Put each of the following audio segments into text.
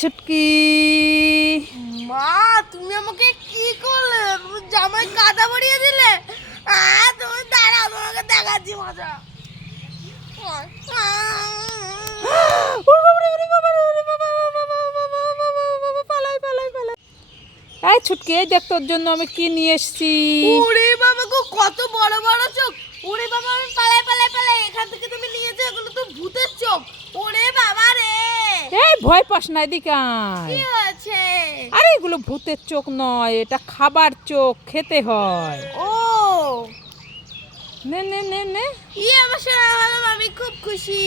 ছুটকি। মা তুমি আমাকে কি করলে? জামাই কাদা ভরিয়ে দিলে? তুমি দাঁড়াও তোমাকে দেখাচ্ছি মজা। এই ছুটকি এই দেখ তোর জন্য আমি কি নিয়ে এসেছি। ওরে বাবা গো কত বড় বড় চোখ। ওরে বাবা আমি পালাই পালাই পালাই এখান থেকে তুমি নিয়েছো এগুলো তো ভূতের চোখ ওরে বাবা রে এই ভয় পাস না এদিকে আয়। আরে এগুলো ভূতের চোখ নয় এটা খাবার চোখ খেতে হয়। ও। নে নে নে নে। আমার আমি খুব খুশি।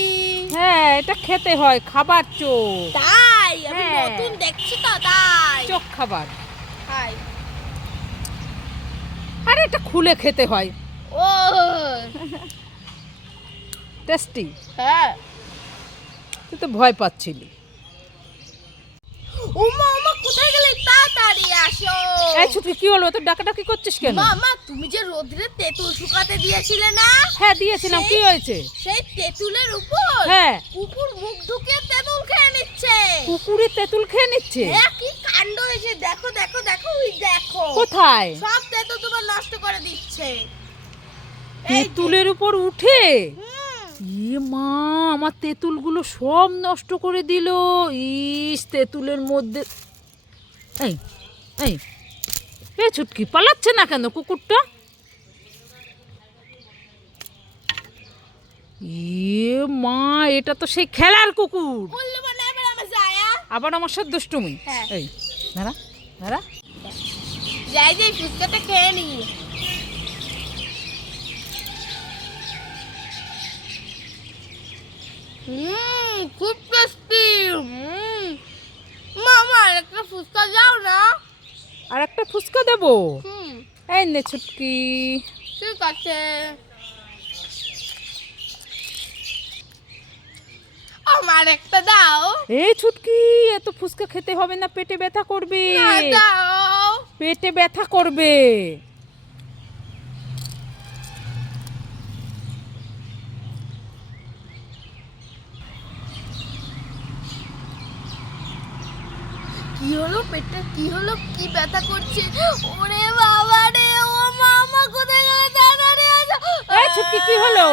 হ্যাঁ এটা খেতে হয় খাবার চোখ। তাই? আমি হ্যাঁ। নতুন দেখছি তো তাই। চোখ খাবার। তাই। আরে এটা খুলে খেতে হয়। ও। টেস্টি। হ্যাঁ। তুই তো ভয় পাচ্ছিলি। ওমা ওমা কোথায় গেলে? তাড়াতাড়ি আসো। এই ছুটি কি হলো? তো ডাকাডাকি করছিস কেন? মামা তুমি যে রোদ্রে তেঁতুল শুকাতে দিয়েছিলে না? হ্যাঁ দিয়েছিলাম। কি হয়েছে? সেই তেঁতুলের উপর হ্যাঁ। কুকুর মুখ ঢুকিয়ে তেঁতুল খেয়ে নিচ্ছে। কুকুরে তেঁতুল খেয়ে নিচ্ছে? হ্যাঁ কি কাণ্ড হয়েছে? দেখো দেখো দেখো ওই দেখো। কোথায়? সব তেঁতুল তোমার নষ্ট করে দিচ্ছে। তেঁতুলের উপর উঠে? হুম, ইয়ে মা আমার তেঁতুলগুলো সব নষ্ট করে দিল। ইস তেঁতুলের মধ্যে এই এই এ ছুটকি পালাচ্ছে না কেন কুকুরটা? ইয়ে মা এটা তো সেই খেলার কুকুর। মানে আবার আমার সাথে দুষ্টুমি? হ্যাঁ। এই দাঁড়া দাঁড়া। যাই যাই ফুচকাটা খেয়ে নি। হুম খুব টেস্টি হুম। মামা একটা ফুচকা যাও না। আর একটা ফুচকা দেবো? হুম। এই নে ছুটকি। ঠিক আছে। আমার একটা দাও। এই ছুটকি এত ফুচকা খেতে হবে না পেটে ব্যথা করবে। দাও। পেটে ব্যথা করবে। কি হলো পেটে কি হলো কি ব্যথা করছে ওরে বাবা রে ও মামা কোথায় গেলে তাড়াতাড়ি আসো এই ছুটকি কি হলো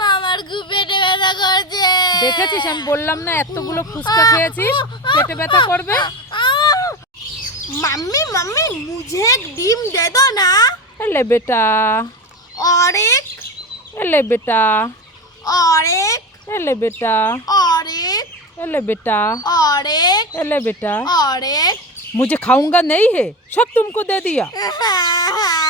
মামার খুব পেটে ব্যথা করছে দেখেছিস আমি বললাম না এতগুলো ফুচকা খেয়েছিস পেটে ব্যথা করবে मम्मी मम्मी मुझे एक डिम दे दो ना এলে বেটা और एक এলে বেটা और एक এলে বেটা और एक এলে बेटा और एक एले बेटा। अरे मुझे खाऊँगा नहीं है सब तुमको दे दिया। हाँ।